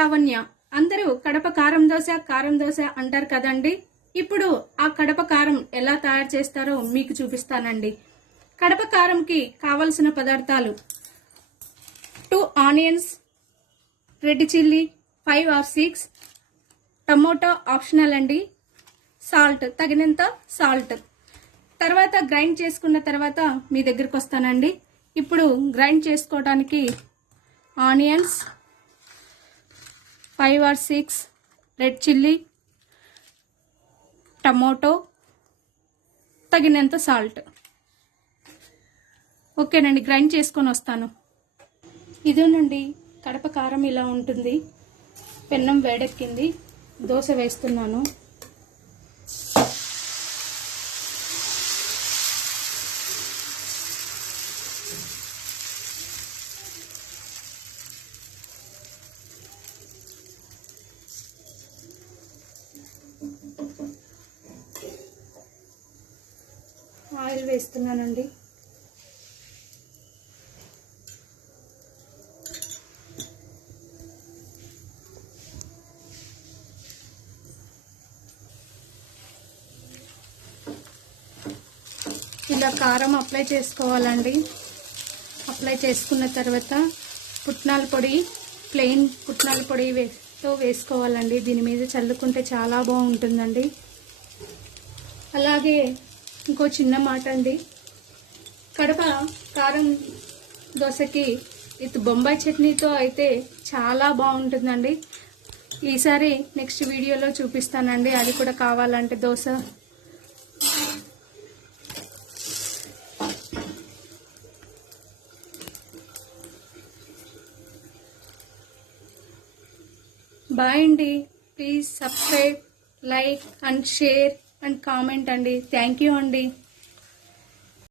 లావణ్య. అందరూ కడప కారం దోశ కారం దోశ అంటారు కదండి. ఇప్పుడు ఆ కడప కారం ఎలా తయారు చేస్తారో మీకు చూపిస్తానండి. కడప కారంకి కావలసిన పదార్థాలు two onions red chilli five or six tomato optional అండి. సాల్ట్ తగినంత సాల్ట్. తర్వాత గ్రైండ్ చేసుకున్న తర్వాత మీ దగ్గరికి వస్తానండి. ఇప్పుడు గ్రైండ్ చేసుకోవడానికి onions five or six red chilli tomato తగినంత సాల్ట్. ఓకేనండి గ్రైండ్ చేసుకొని వస్తాను. ఇదేనండి కడప కారం ఇలా ఉంటుంది. పెన్నం వేడెక్కింది. దోశ వేస్తున్నాను. ఆయిల్ వేస్తున్నానండి. ఇలా కారం అప్లై చేసుకోవాలండి. అప్లై చేసుకున్న తర్వాత పుట్నాల పొడి ప్లెయిన్ పుట్నాల పొడి వేతో వేసుకోవాలండి. దీని మీద చల్లుకుంటే చాలా బాగుంటుందండి. అలాగే ఇంకో చిన్న మాట అండి. కడప కారం దోశకి విత్ బొంబాయి చట్నీతో అయితే చాలా బాగుంటుందండి. ఈసారి నెక్స్ట్ వీడియోలో చూపిస్తానండి. అది కూడా కావాలంటే దోశ. బాయ్ అండి. Please subscribe like and share. And comment అండి. థ్యాంక్ యూ అండి.